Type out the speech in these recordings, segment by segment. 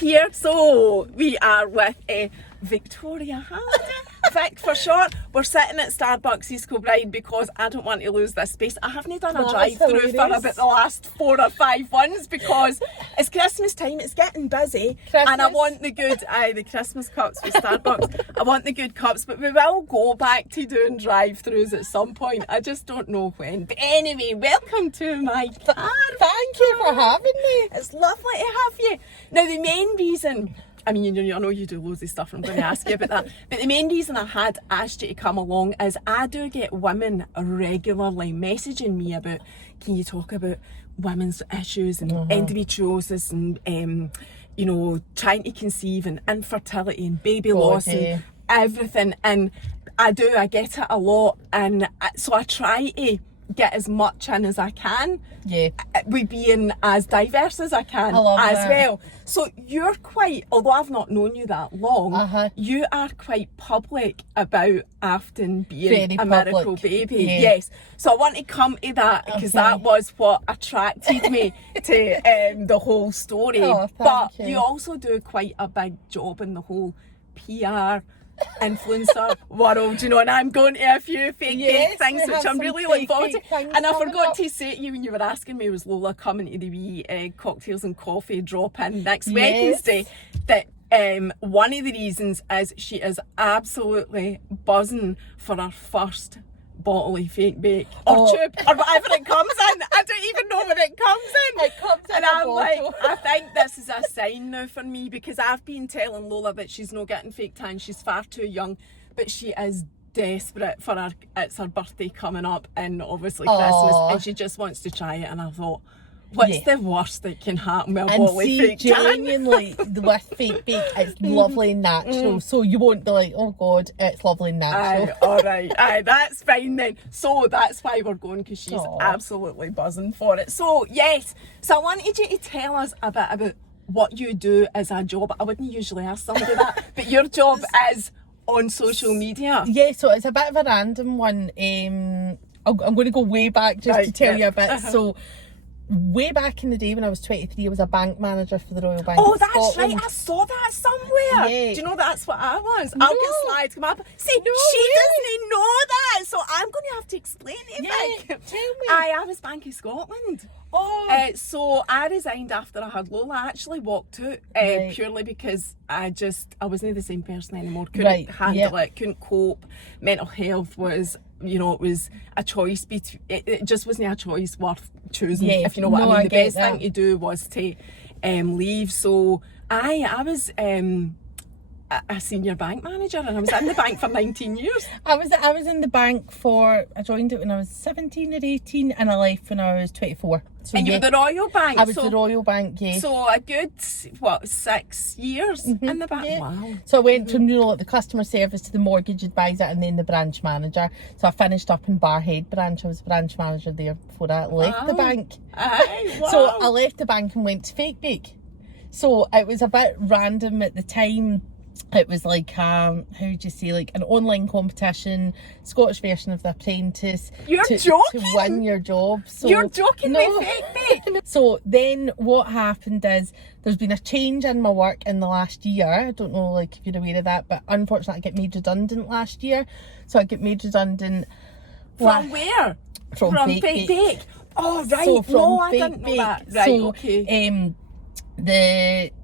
here. So we are with Victoria Halliday, Vic for short. We're sitting at Starbucks East Kilbride because I don't want to lose this space. I haven't done a drive-through for about the last 4 or 5 ones because it's Christmas time, it's getting busy, and I want the good, the Christmas cups with Starbucks. I want the good cups, but we will go back to doing drive-throughs at some point. I just don't know when. But anyway, welcome to my car. Thank you for having me. It's lovely to have you. Now, the main reason, I mean, I know you do loads of stuff and I'm going to ask you about that, but the main reason I had asked you to come along is I do get women regularly messaging me about, can you talk about women's issues and endometriosis and, you know, trying to conceive and infertility and baby loss and everything. And I get it a lot, and so I try to get as much in as I can, with being as diverse as I can as well. So you're quite, although I've not known you that long, you are quite public about Afton being a miracle baby. Yes. So I want to come to that because that was what attracted me to the whole story. But you also do quite a big job in the whole PR influencer world, you know, and I'm going to a few fake things which I'm really looking forward to. And I forgot to say to you when you were asking me, was Lola coming to the wee cocktails and coffee drop-in next Wednesday, that one of the reasons is she is absolutely buzzing for her first bottle of fake bake or tube or whatever it comes in. I don't even know what it comes in. It comes in and a I'm bottle. like, I think this is a sign now for me, because I've been telling Lola that she's not getting fake tan, she's far too young, but she is desperate for her, it's her birthday coming up and obviously Christmas, and she just wants to try it. And I thought, what's the worst that can happen with a bottle of fake tan? Genuinely, with fake bake, it's lovely and natural. So you won't be like, oh God, it's lovely and natural. Alright, that's fine then. So that's why we're going, because she's absolutely buzzing for it. So yes, so I wanted you to tell us a bit about what you do as a job. I wouldn't usually ask somebody that, but your job is on social media. Yeah, so it's a bit of a random one. I'm going to go way back just to tell you a bit. So way back in the day when I was 23, I was a bank manager for the Royal Bank of that's Scotland. right, I saw that somewhere. Yeah. Do you know that's what I was? I'll get slides come up. See, she doesn't know that, so I'm going to have to explain it. Tell me. I was Bank of Scotland. So I resigned after I had Lola. I actually walked out purely because I wasn't the same person anymore. Couldn't handle it, couldn't cope. Mental health was, you know, it was a choice between, it just wasn't a choice worth choosing, if you know what I mean. The best thing to do was to leave. So I was a senior bank manager, and I was in the bank for 19 years. I was in the bank I joined it when I was 17 or 18, and I left when I was 24. So and you were the Royal Bank? I was the Royal Bank, So a good, 6 years in the bank? Yeah. Wow. So I went from, the customer service to the mortgage advisor and then the branch manager. So I finished up in Barhead branch. I was branch manager there before I left the bank. So I left the bank and went to Fake Bake. So it was a bit random at the time. It was like, how would you say, like an online competition, Scottish version of The Apprentice. You're joking? To win your job. So, you're joking with Fake Bake? So then what happened is there's been a change in my work in the last year. I don't know if you're aware of that, but unfortunately I got made redundant last year. So I got made redundant. From where? From Fake Bake. Oh, right. So I didn't know that. Right, okay.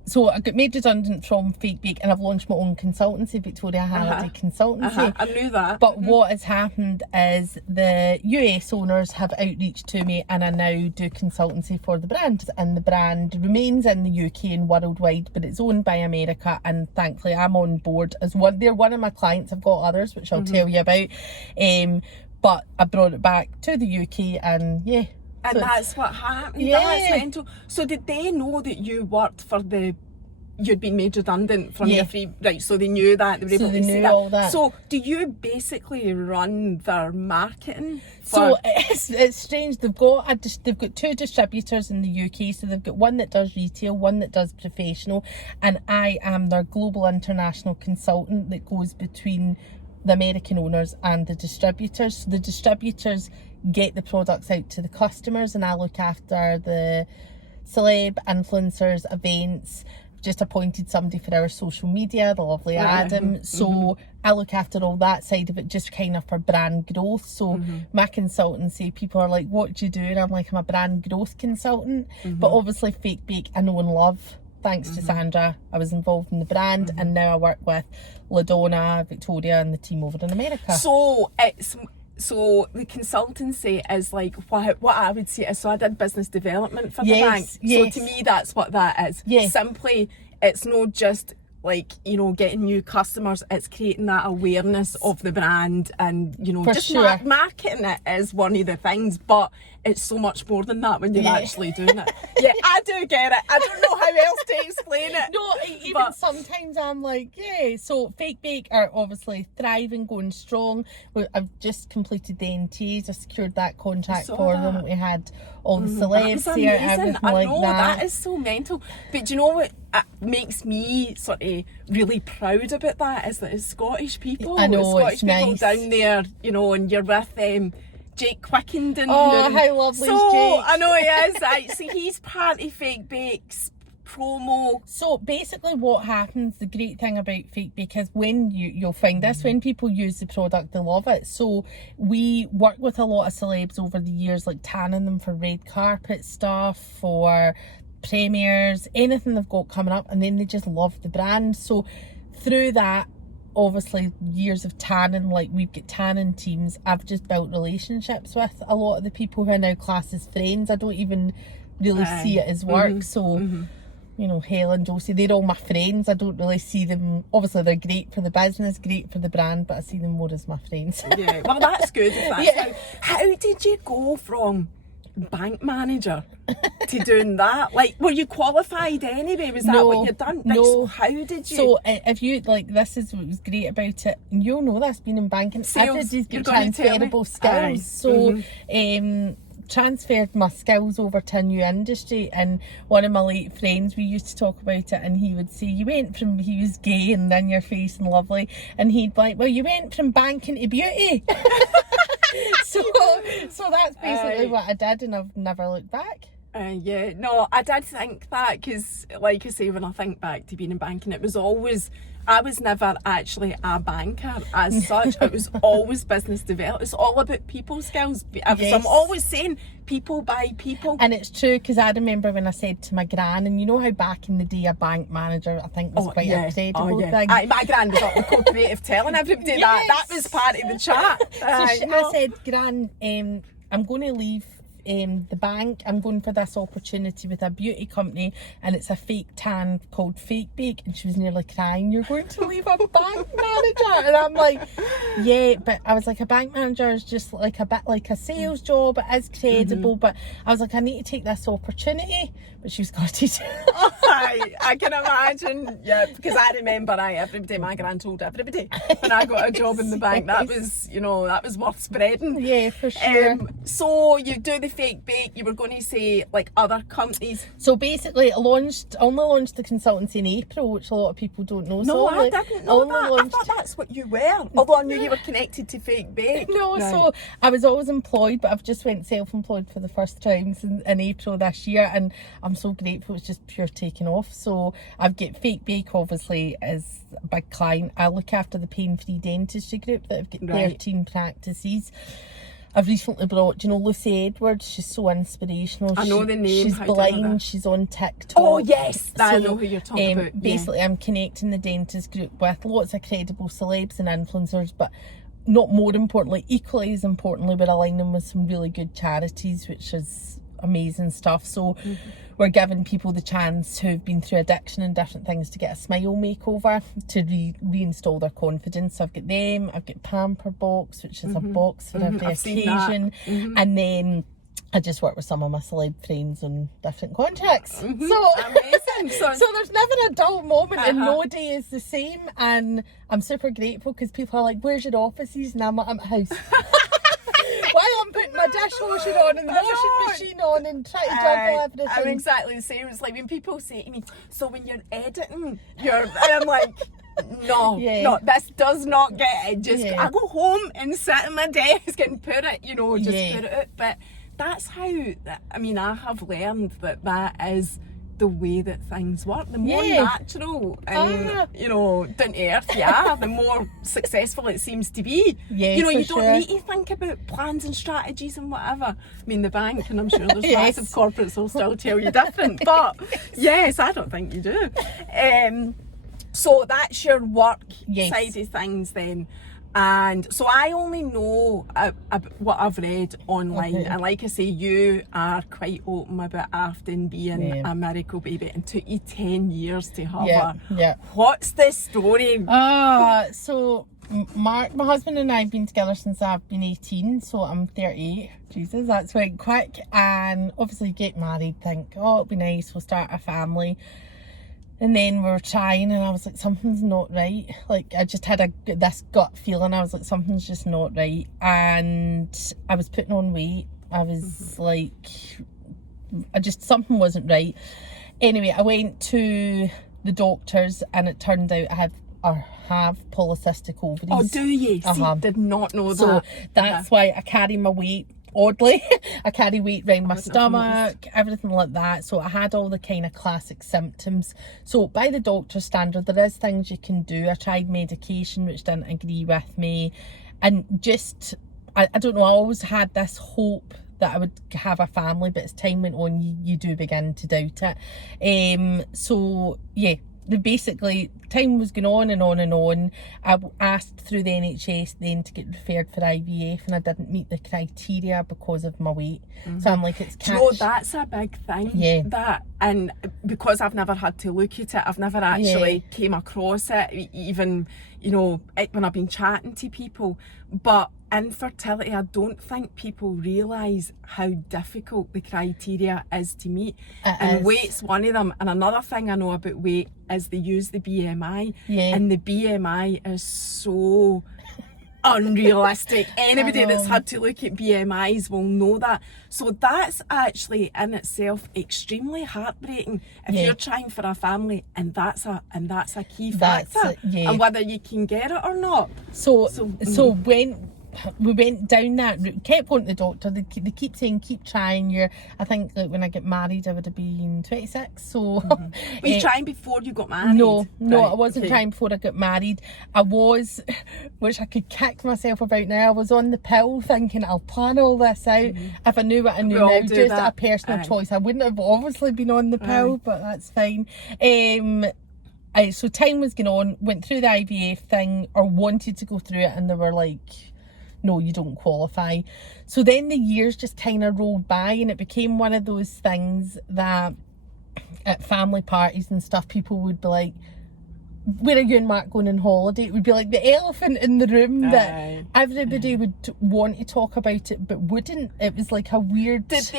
So I got made redundant from Fake Bake, and I've launched my own consultancy, Victoria Halliday Consultancy. I knew that. But what has happened is the US owners have outreach to me, and I now do consultancy for the brand. And the brand remains in the UK and worldwide, but it's owned by America, and thankfully I'm on board as one. They're one of my clients. I've got others which I'll tell you about. But I brought it back to the UK, and and that's what happened. Yeah. That's mental. So did they know that you worked for you'd been made redundant from your free, right? So they knew that, they were able to see that. All that. So do you basically run their marketing? So it's strange. They've got 2 distributors in the UK. So they've got one that does retail, one that does professional, and I am their global international consultant that goes between the American owners and the distributors. So the distributors get the products out to the customers, and I look after the celeb, influencers, events, just appointed somebody for our social media, the lovely Adam. So I look after all that side of it, just kind of for brand growth. So my consultancy, people are like, what do you do? And I'm like, I'm a brand growth consultant. But obviously Fake Bake, I know and love. Thanks to Sandra, I was involved in the brand, and now I work with LaDonna, Victoria, and the team over in America. So the consultancy is like what I would say is, so I did business development for the bank. So to me, that's what that is. Simply, it's not just like, you know, getting new customers, it's creating that awareness of the brand, and, you know, just marketing it is one of the things, but it's so much more than that when you're actually doing it. I do get it. I don't know how else to explain it. No, even sometimes I'm like, so Fake Bake are obviously thriving, going strong. I've just completed the NTs, I secured that contract for them. We had all the celebs here, everything like that. That is so mental. But do you know what makes me sort of really proud about that is that it's Scottish people. I know, Scottish it's people nice. down there, you know, and you're with Jake Quickenden. Oh, how lovely is Jake? I know he is. See, he's part of Fake Bake's promo. So basically what happens, the great thing about Fake Bake is when you'll find this, when people use the product, they love it. So we work with a lot of celebs over the years, like tanning them for red carpet stuff, for premieres, anything they've got coming up, and then they just love the brand. So through that, obviously years of tanning, like we've got tanning teams, I've just built relationships with a lot of the people who are now classed as friends. I don't even really see it as work. So you know, Helen, Josie, they're all my friends. I don't really see them, obviously they're great for the business, great for the brand, but I see them more as my friends. Well, that's good if that's how did you go from bank manager to doing that? Like, were you qualified anyway? Was that what you'd done? Like, so how did you? So if you, like, this is what was great about it, and you'll know this, being in banking, everybody's got transferable skills. So transferred my skills over to a new industry, and one of my late friends, we used to talk about it, and he would say, he was gay and in your face and lovely, and he'd be like, well, you went from banking to beauty. so that's basically what I did, and I've never looked back. No, I did think that, because like I say, when I think back to being in banking, it was always, I was never actually a banker as such. It was always business development. It's all about people skills. I'm always saying people by people. And it's true, because I remember when I said to my gran, and you know how back in the day a bank manager, I think, was quite a credible thing. My gran was up with co-creative telling everybody that was part of the chat. I said, Gran, I'm going to leave the bank, I'm going for this opportunity with a beauty company, and it's a fake tan called Fake Bake. And she was nearly crying, you're going to leave a bank manager? And I'm like, yeah, but I was like, a bank manager is just like a bit like a sales job, it is credible, but I was like, I need to take this opportunity. But she was Scottish. I can imagine, because I remember my gran told everybody when I got a job in the bank, that was, you know, that was worth spreading. Yeah, for sure. So you do the Fake Bake, you were going to say like other companies. So basically I only launched the consultancy in April, which a lot of people don't know. No, I didn't know that. I thought that's what you were, although I knew you were connected to Fake Bake. No, right. So I was always employed, but I've just went self-employed for the first time in April this year, and I'm so grateful. It's just pure taking off. So I've got Fake Bake, obviously, as a big client. I look after the pain-free dentistry group that have got 13 practices. I've recently brought, you know, Lucy Edwards, she's so inspirational. I know the name. She's blind, she's on TikTok. Oh yes, I know who you're talking about. Basically, I'm connecting the dentist group with lots of credible celebs and influencers, but not more importantly, equally as importantly, we're aligning with some really good charities, which is amazing stuff. So we're giving people the chance who've been through addiction and different things to get a smile makeover, to reinstall their confidence. So I've got them, I've got Pamper Box, which is a box for every occasion, and then I just work with some of my celeb friends on different contracts. So amazing. So there's never a dull moment, and no day is the same, and I'm super grateful, because people are like, where's your offices? And I'm like, I'm at house. While I'm putting my dishwasher on and the washing machine on and trying to juggle everything. I'm exactly the same. It's like when people say to me, so when you're editing, and I'm like, no, this does not get it. Just I go home and sit at my desk and put it, you know, just put it out. But that's how, I mean, I have learned that is the way that things work. The more Yeah. natural and, you know, down to earth you are, the more successful it seems to be. Yeah, you know, for you don't sure. need to think about plans and strategies and whatever. I mean, the bank, and I'm sure there's Yes. massive corporates will still tell you different, but yes, I don't think you do. So that's your work Yes. side of things then. And so I only know what I've read online. Okay. And like I say, you are quite open about Afton being Yeah. a miracle baby, and took you 10 years to have Yeah, her. yeah. What's the story? So Mark, my husband and I have been together since I've been 18, so I'm 38. Jesus, that's went quick. And obviously get married, think, oh, it'll be nice, we'll start a family. And then we were trying, and I was like, something's not right. Like, I just had this gut feeling. I was like, something's just not right. And I was putting on weight. I was like, something wasn't right. Anyway, I went to the doctors, and it turned out I have polycystic ovaries. Oh, do you? See, did not know that. So that's why I carry my weight. Oddly, I carry weight around my stomach, everything like that. So I had all the kind of classic symptoms. So by the doctor's standard, there is things you can do. I tried medication, which didn't agree with me. And just, I don't know, I always had this hope that I would have a family, but as time went on, you do begin to doubt it. So yeah, basically time was going on and on and on. I asked through the NHS then to get referred for IVF, and I didn't meet the criteria because of my weight. So I'm like, it's Do you know, that's a big thing. Yeah. That, and because I've never had to look at it, I've never actually came across it, even, you know, when I've been chatting to people. But infertility, I don't think people realise how difficult the criteria is to meet. And weight's one of them. And another thing I know about weight is they use the BMI. Yeah. And the BMI is so unrealistic. Anybody that's had to look at BMIs will know that. So that's actually in itself extremely heartbreaking if you're trying for a family, and that's a key factor. And whether you can get it or not. So when we went down that route, kept going to the doctor, they keep saying keep trying. I think like when I get married I would have been 26, so Were you trying before you got married? No, Right, I wasn't trying before I got married. I was, which I could kick myself about now, I was on the pill thinking I'll plan all this out. If I knew what I knew now, just a personal choice. I wouldn't have obviously been on the pill, but that's fine. So time was going on, went through the IVF thing, or wanted to go through it, and they were like, no, you don't qualify. So then the years just kind of rolled by, and it became one of those things that at family parties and stuff, people would be like, where are you and Mark going on holiday? It would be like the elephant in the room that everybody would want to talk about it but wouldn't. It was like a weird... Did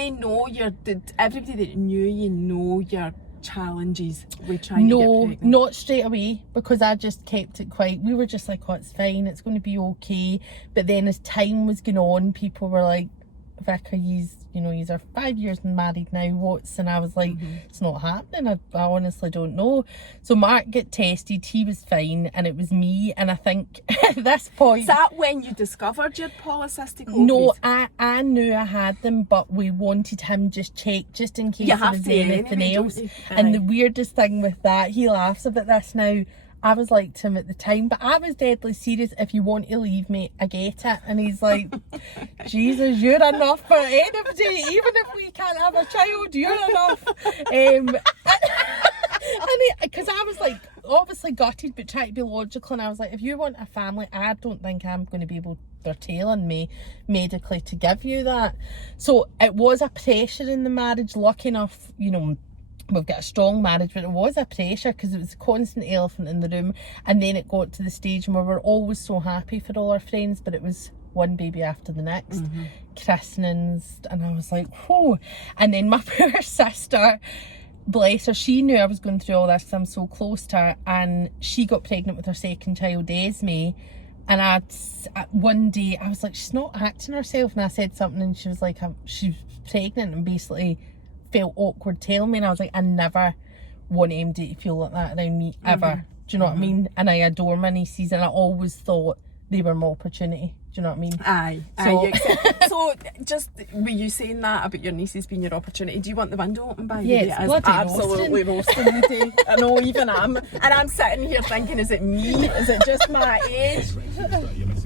everybody that knew you know your challenges with trying to get pregnant? No, not straight away, because I just kept it quiet. We were just like, oh, it's fine, it's going to be okay. But then as time was going on, people were like, Vicar, he's 5 years married now, and I was like, it's not happening. I honestly don't know. So Mark got tested, he was fine, and it was me. And I think at this point... Is that when you discovered your polycystic ovaries? No, I knew I had them, but we wanted him just checked, just in case there was anything else. And the weirdest thing with that, he laughs about this now, I was like to him at the time, but I was deadly serious. If you want to leave me, I get it. And he's like, Jesus, you're enough for anybody. Even if we can't have a child, you're enough. Because I was like, obviously gutted, but trying to be logical. And I was like, if you want a family, I don't think I'm going to be able, they're telling me medically to give you that. So it was a pressure in the marriage. Lucky enough, we've got a strong marriage, but it was a pressure because it was a constant elephant in the room. And then it got to the stage where we were always so happy for all our friends, but it was one baby after the next, christenings, and I was like, whoa. And then my poor sister, bless her, she knew I was going through all this because I'm so close to her, and she got pregnant with her second child, Esme. And one day I was like, she's not acting herself, and I said something, and she was like, she's pregnant, and basically felt awkward telling me. And I was like, I never want MD to feel like that around me ever. Do you know what I mean? And I adore my nieces, and I always thought they were my opportunity. you know what I mean? Aye. So- You accept. So, just were you saying that about your nieces being your opportunity? Do you want the window open by the Yeah, way? it's It is bloody absolutely roasting today. I know, even I'm. And I'm sitting here thinking, is it me? Is it just my age?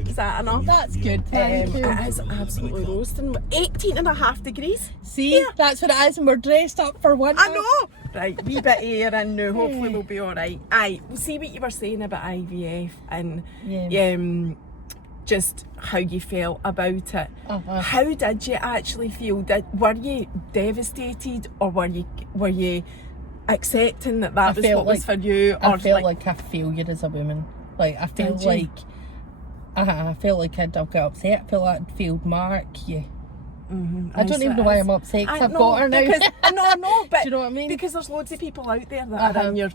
Is that enough? That's good, thank you. It is absolutely roasting. 18.5 degrees. See, that's what it is, and we're dressed up for winter. I know. Right, wee bit of air in now. Hopefully they'll be all right. Aye, we'll see what you were saying about IVF and just how you felt about it. How did you actually feel? Were you devastated, or were you accepting that was what was for you? Or I felt like a failure as a woman. Like I felt like I felt like I'd got upset. I felt like I'd failed Mark. Yeah. I don't even know why I'm upset because I've got her now. No, but do you know what I mean? Because there's loads of people out there that are in your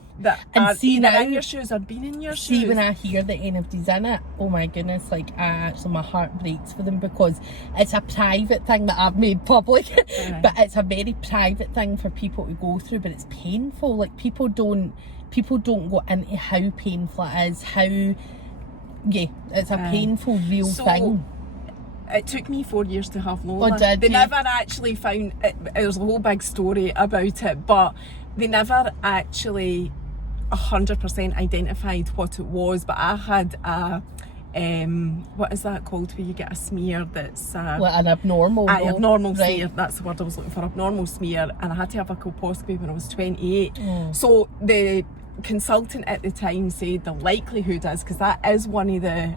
in your shoes or been in your shoes. See, when I hear that anybody's in it, oh my goodness, like actually my heart breaks for them, because it's a private thing that I've made public, but it's a very private thing for people to go through. But it's painful. Like people don't go into how painful it is. It's a painful, real thing. It took me 4 years to have Lola. Oh, did they you? never actually found it. There's a whole big story about it, but they never actually 100% identified what it was. But I had a what is that called where you get a smear that's like an abnormal abnormal smear, that's the word I was looking for, abnormal smear, and I had to have a colposcopy when I was 28. So the consultant at the time said the likelihood is, because that is one of the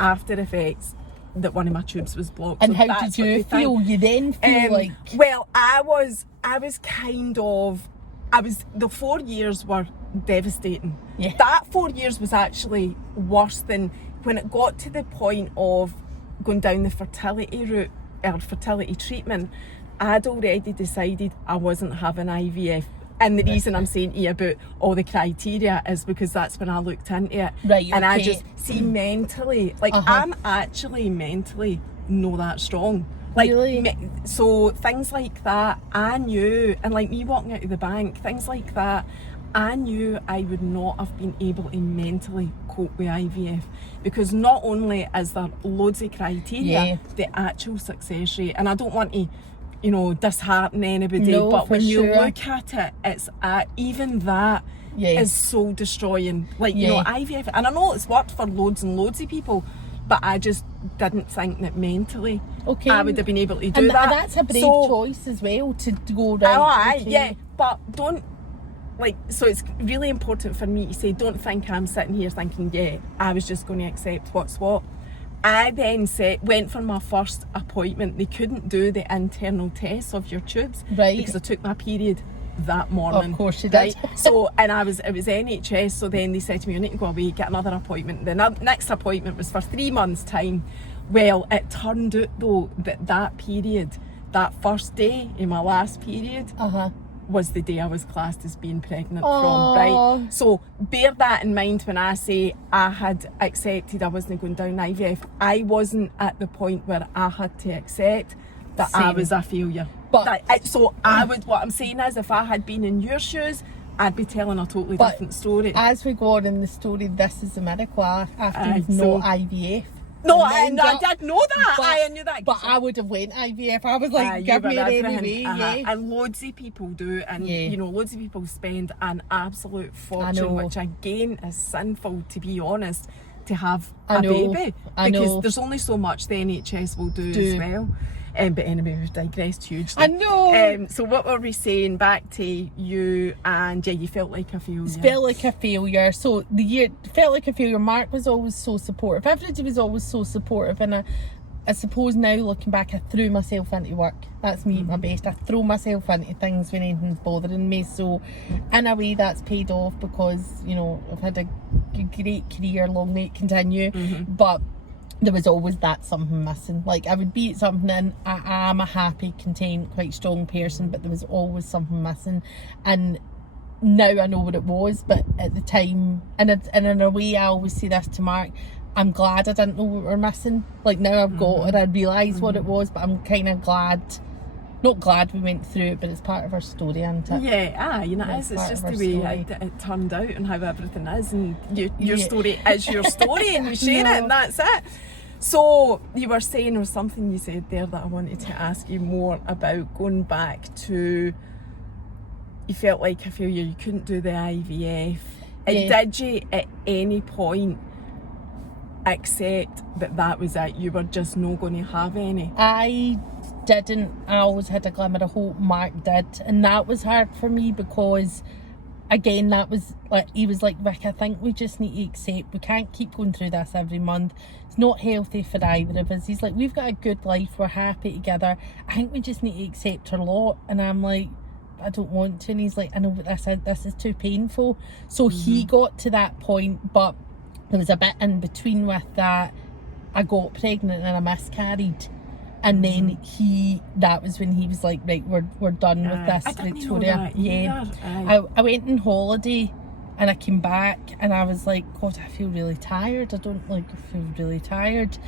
after effects, that one of my tubes was blocked. And so how did you feel? You then feel like... Well, I was kind of... The 4 years were devastating. Yeah. That 4 years was actually worse than when it got to the point of going down the fertility route, or fertility treatment. I'd already decided I wasn't having IVF. And the reason I'm saying to you about all the criteria is because that's when I looked into it. Right, and I just see mentally, like I'm actually mentally not that strong. Like, really? So things like that, I knew, and like me walking out of the bank, things like that, I knew I would not have been able to mentally cope with IVF, because not only is there loads of criteria, the actual success rate, and I don't want to dishearten anybody, but when you look at it, it's even that is so destroying. Like, IVF, and I know it's worked for loads and loads of people, but I just didn't think that mentally I would have been able to do that. And that's a brave choice as well, to go down. But don't, so it's really important for me to say, don't think I'm sitting here thinking, I was just going to accept what's what. I then went for my first appointment. They couldn't do the internal tests of your tubes because I took my period that morning. Of course you did. So, and it was NHS, so then they said to me, you need to go away, get another appointment. The next appointment was for 3 months' time. Well, it turned out though that period, that first day in my last period, was the day I was classed as being pregnant from, right? So bear that in mind when I say I had accepted I wasn't going down IVF. I wasn't at the point where I had to accept that I was a failure. But what I'm saying is, if I had been in your shoes, I'd be telling a totally different story. As we go on in the story, this is a miracle after you've no IVF. No, I did know that. I knew that. But I would have went IVF. I was like, give me it anyway. And loads of people do, and loads of people spend an absolute fortune, which again is sinful, to be honest, to have a baby. Because there's only so much the NHS will do as well. But anyway, we've digressed hugely. I know. So what were we saying? Back to you, and you felt like a failure. Felt like a failure. So the year felt like a failure. Mark was always so supportive. Everybody was always so supportive, and I suppose now looking back, I threw myself into work. That's me at my best. I throw myself into things when anything's bothering me. So in a way, that's paid off, because I've had a great career, long may it continue. But there was always that something missing. Like, I would be at something, and I am a happy, content, quite strong person, but there was always something missing. And now I know what it was, but at the time, and in a way, I always say this to Mark, I'm glad I didn't know what we're missing. Like, now I've got it, I realise what it was, but I'm kind of glad, not glad we went through it, but it's part of our story, isn't it? Yeah, it's just the way it turned out and how everything is, and your story is your story, and you share it, and that's it. So you were saying, or something you said there that I wanted to ask you more about, going back to, you felt like a failure, you couldn't do the IVF. Yeah. Did you at any point accept that was it, you were just not going to have any? I didn't. I always had a glimmer of hope. Mark did, and that was hard for me because, again, that was like, he was like, Rick, I think we just need to accept we can't keep going through this every month. It's not healthy for either of us. He's like, we've got a good life, we're happy together. I think we just need to accept our lot. And I'm like, I don't want to. And he's like, I know, but this is too painful. So he got to that point, but there was a bit in between with that. I got pregnant and I miscarried. And then that was when he was like, right, we're done with this, I didn't Victoria. know that Yeah. either. I went on holiday and I came back and I was like, God, I feel really tired. I feel really tired.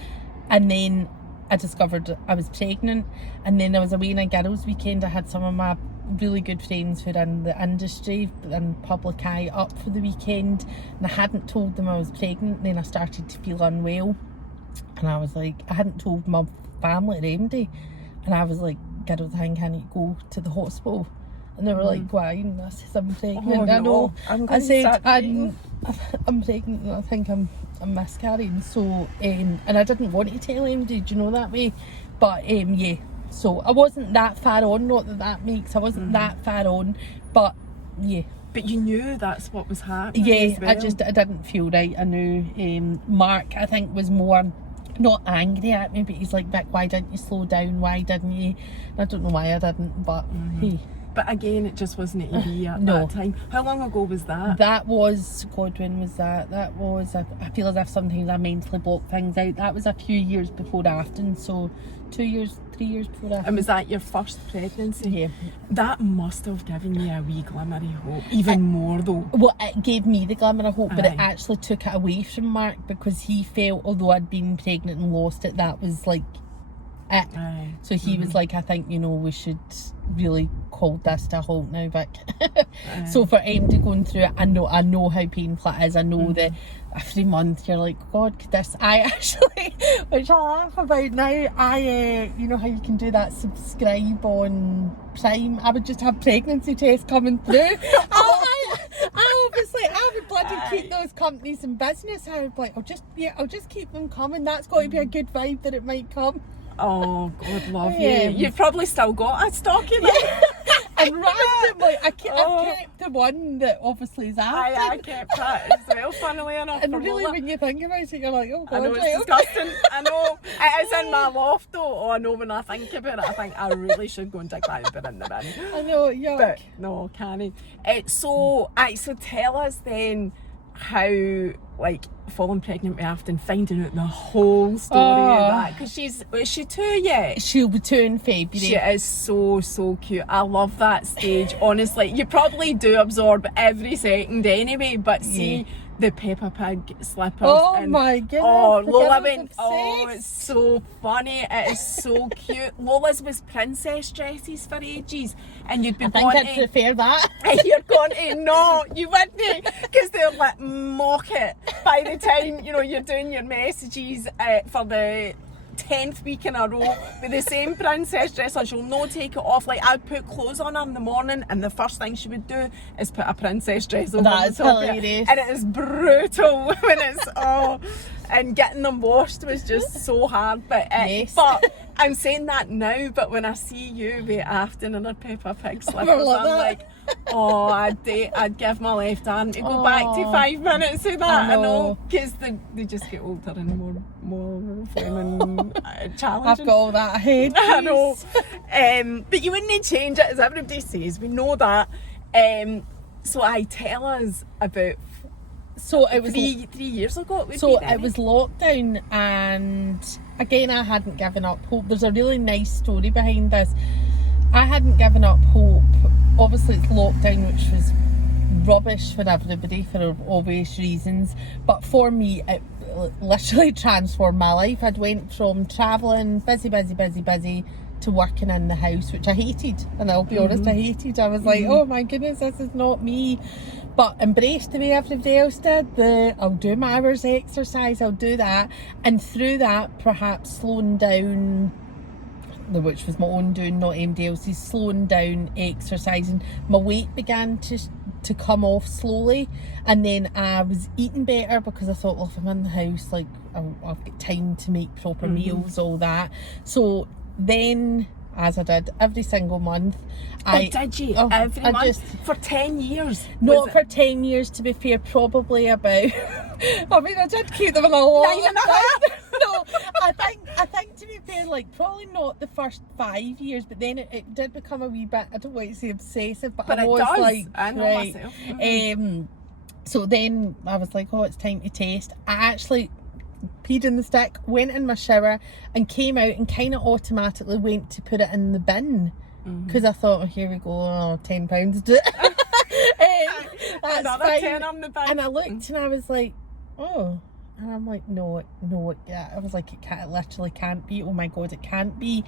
And then I discovered I was pregnant. And then I was away on a girls' weekend. I had some of my really good friends who are in the industry and public eye up for the weekend. And I hadn't told them I was pregnant. And then I started to feel unwell. And I was like, I hadn't told my family at Remedy, and I was like, girls, I think I need to go to the hospital. And they were like, why? And I said, I'm pregnant. Oh, I know. no. I said, I'm pregnant and I think I'm miscarrying. So, and I didn't want to tell anybody, do you know, that way. But yeah, so I wasn't that far on, not that makes, I wasn't that far on, but yeah. But you knew that's what was happening. Yeah, as well. I didn't feel right. I knew. Mark, I think, was more not angry at me, but he's like, Vic, why didn't you slow down? Why didn't you? And I don't know why I didn't, but hey. But again, it just wasn't to be at No. that time. How long ago was that? That was, God, when was that? That was, I feel as if sometimes I mentally block things out. That was a few years before Afton, so 3 years before Afton. And was that your first pregnancy? Yeah. That must have given you a wee glimmer of hope. Even more though. Well, it gave me the glimmer of hope, but it Aye. actually took it away from Mark because he felt, although I'd been pregnant and lost it, that was like it. Aye. So he was like, I think, we should really call this to a halt now, Vic. So for Emily going through it, I know how painful it is. I know that every month you're like, God, could this... I actually, which I laugh about now, you know how you can do that subscribe on Prime? I would just have pregnancy tests coming through. I would bloody keep those companies in business. I would be like, I'll just keep them coming. That's got to be a good vibe that it might come. Oh, God love you. You've probably still got a stock in it. And randomly, I kept the one that obviously is Afton. I kept that as well, funnily enough. And really, when you think about it, you're like, oh God. I know, it's disgusting. I know. It is in my loft though. Oh, I know, when I think about it, I think I really should go and dig that bit in the bin. I know, yuck. But no, can't. So tell us then how, like, falling pregnant with Afton, finding out the whole story of that. Because is she 2 yet? She'll be 2 in February. She is so cute. I love that stage, honestly. You probably do absorb every second anyway, but see the Peppa Pig slippers. Oh and, my goodness. Oh, the Lola girl's went, oh, obsessed. it's so funny. It is so cute. Lola's was princess dresses for ages. And you'd be I think I'd prefer that. you're going to, no, you wouldn't, because they'll like mock it by the time, you're doing your messages for the 10th week in a row with the same princess dress on. She'll not take it off. Like, I'd put clothes on her in the morning and the first thing she would do is put a princess dress on. That is hilarious. And it is brutal when it's and getting them washed was just so hard. But but I'm saying that now, but when I see you with Afton and her Peppa Pig slippers, I'm like, oh, I'd give my left arm to go back to 5 minutes of that. I know, because they just get older and more fun and challenging. I've got all that ahead. I know. But you wouldn't change it, as everybody says. We know that. So tell us about. So it was 3 years ago. It was lockdown, and again, I hadn't given up hope. There's a really nice story behind this. I hadn't given up hope. Obviously, it's lockdown, which was rubbish for everybody for obvious reasons. But for me, it literally transformed my life. I'd went from travelling, busy, to working in the house, which I hated. And I'll be honest, I hated. I was like, oh my goodness, this is not me. but embraced the way everybody else did. I'll do my hours exercise, I'll do that, and through that perhaps slowing down, which was my own doing, not anybody else's, slowing down exercising, my weight began to come off slowly, and then I was eating better because I thought, well, if I'm in the house, like I've got time to make proper meals, all that. So then, as I did every single month. Did you? Every month? For 10 years? Not for 10 years, to be fair, probably about... I mean, I did keep them in a long time. No, I think to be fair, like, probably not the first 5 years, but then it did become a wee bit, I don't want to say obsessive, but I was like... I know myself. So then I was like, oh, it's time to test. I actually peed in the stick, went in my shower and came out and kind of automatically went to put it in the bin because I thought, oh, here we go, £10 that's another fine. 10 on the bin. And I looked and I was like, oh, and I'm like, no, I was like, it literally can't be, oh my god, it can't be.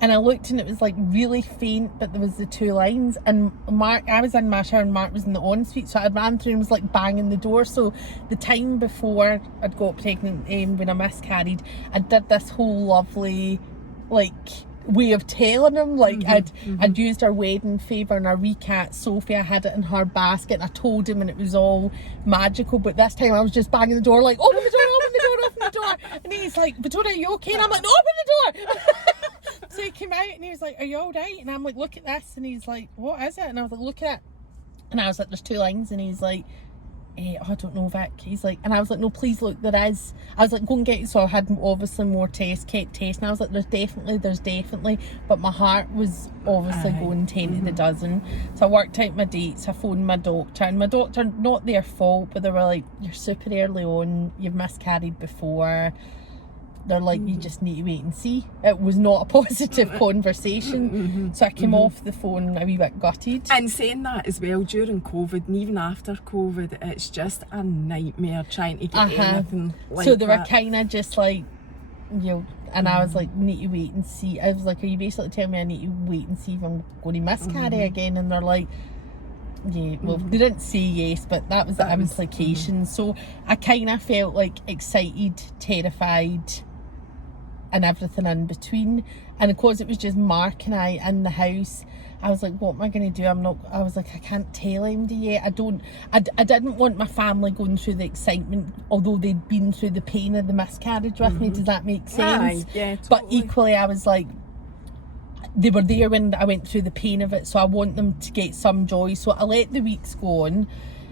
And I looked and it was like really faint, but there was the 2 lines, and I was in my shower and Mark was in the ensuite, so I ran through and was like banging the door. So the time before I'd got pregnant, when I miscarried, I did this whole lovely like way of telling him, like I'd used our wedding favour and our wee cat Sophie, I had it in her basket, and I told him, and it was all magical. But this time I was just banging the door like, open the door, and he's like, Victoria, are you okay? And I'm like, no, open the door. So he came out and he was like, are you alright? And I'm like, look at this. And he's like, what is it? And I was like, look at it. And I was like, there's 2 lines. And he's like, oh, I don't know, Vic. He's like, and I was like, no, please look, there is. I was like, go and get it. So I had obviously more tests, kept testing. I was like, there's definitely. But my heart was obviously going 10 to the dozen. So I worked out my dates. I phoned my doctor, and my doctor, not their fault, but they were like, you're super early on, you've miscarried before. They're like, you just need to wait and see. It was not a positive conversation. So I came off the phone a wee bit gutted. And saying that as well, during COVID and even after COVID, it's just a nightmare trying to get anything like that. So they were kind of just like, you know, and I was like, need to wait and see. I was like, are you basically telling me I need to wait and see if I'm going to miscarry again? And they're like, yeah, well, they didn't say yes, but that was the implication. So I kind of felt like excited, terrified, and everything in between. And of course it was just Mark and I in the house, I was like, what am I going to do? I was like, I can't tell anybody yet. I didn't want my family going through the excitement, although they'd been through the pain of the miscarriage with me. Does that make sense? Yeah, totally. But equally I was like, they were there when I went through the pain of it, so I want them to get some joy. So I let the weeks go on,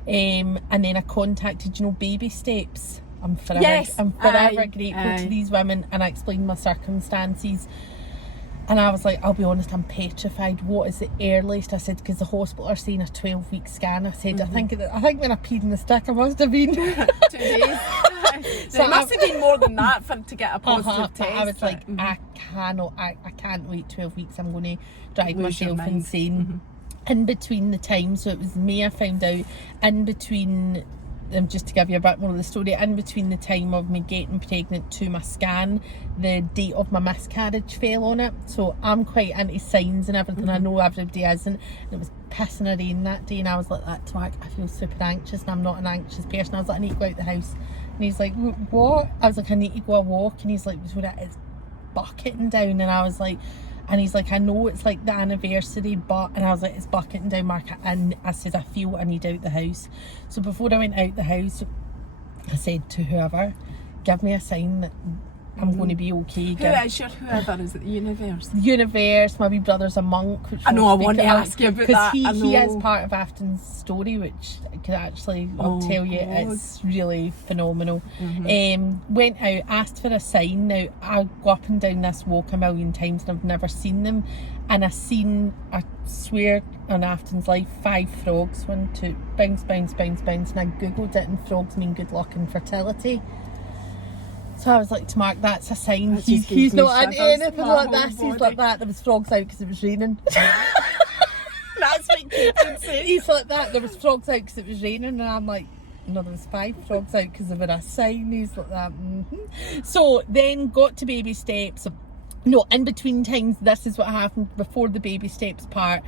and then I contacted, Baby Steps. I'm forever grateful to these women, and I explained my circumstances. And I was like, I'll be honest, I'm petrified. What is the earliest? I said, because the hospital are saying a 12-week scan. I said, I think when I peed in the stick, I must have been 2 days. So it must have been more than that to get a positive test. I was like, I can't wait 12 weeks. I'm going to drive myself insane. In between the time, so it was May I found out, in between, just to give you a bit more of the story, in between the time of me getting pregnant to my scan, the date of my miscarriage fell on it. So I'm quite into signs and everything. I know everybody isn't. And it was pissing a rain that day, and I was like that to Mark, I feel super anxious, and I'm not an anxious person. I was like, I need to go out the house. And he's like, what? I was like, I need to go a walk. And he's like, it's bucketing down. And I was like, and he's like, I know it's like the anniversary, but, and I was like, it's bucketing down, Mark. And I said, I feel I need out the house. So before I went out the house, I said to whoever, give me a sign that I'm going to be okay. Who is your whoever? Is it the universe? The universe. My wee brother's a monk. Which I know, I want to ask you about that. Because he is part of Afton's story, which I could actually, I'll tell you, it's really phenomenal. Went out, asked for a sign. Now, I go up and down this walk a million times and I've never seen them. And I swear on Afton's life, 5 frogs. 1, 2, bounce, bounce, bounce, bounce. And I googled it, and frogs mean good luck and fertility. So I was like to Mark, that's a sign. He's not into anything like this. He's like that. There was frogs out because it was raining. That's what Caitlin said. He's like that. There was frogs out because it was raining, and I'm like, no, there was 5 frogs out because of a sign. He's like that. So then got to Baby Steps. No, in between times, this is what happened before the Baby Steps part.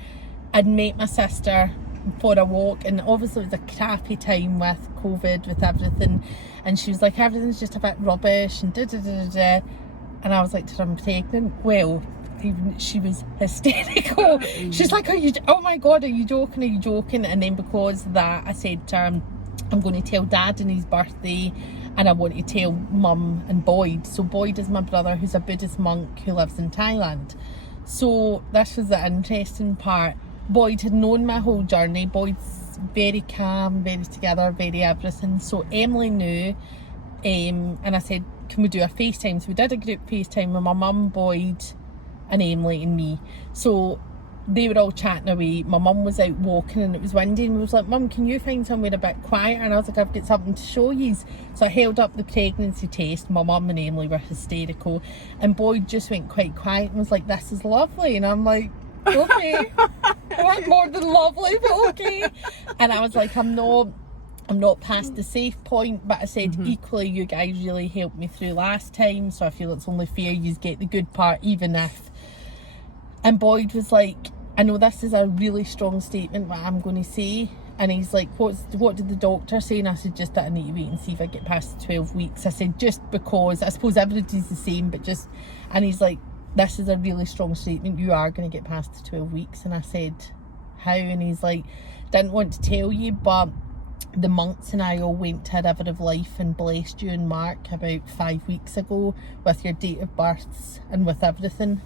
I'd met my sister for a walk, and obviously it was a crappy time with COVID, with everything, and she was like, everything's just a bit rubbish and and I was like to her, I'm pregnant. Well, even she was hysterical. She's like, oh my god, are you joking? And then because of that, I said to her, I'm going to tell Dad on his birthday, and I want to tell Mum and Boyd. So Boyd is my brother, who's a Buddhist monk who lives in Thailand. So this was the interesting part. Boyd had known my whole journey. Boyd's very calm, very together, very everything. So Emily knew, and I said, can we do a FaceTime? So we did a group FaceTime with my mum, Boyd, and Emily and me. So they were all chatting away. My mum was out walking and it was windy, and we was like, Mum, can you find somewhere a bit quieter? And I was like, I've got something to show you. So I held up the pregnancy test. My mum and Emily were hysterical, and Boyd just went quite quiet and was like, this is lovely. And I'm like, okay. What more than lovely, but okay. And I was like, I'm not past the safe point, but I said, equally, you guys really helped me through last time, so I feel it's only fair you get the good part, even if. And Boyd was like, I know this is a really strong statement, what I'm going to say. And he's like, what did the doctor say? And I said, just that I need to wait and see if I get past the 12 weeks. I said, just because, I suppose everybody's the same, but just, and he's like, this is a really strong statement, you are going to get past the 12 weeks. And I said, how? And he's like, didn't want to tell you, but the monks and I all went to a river of life and blessed you and Mark about 5 weeks ago with your date of births and with everything.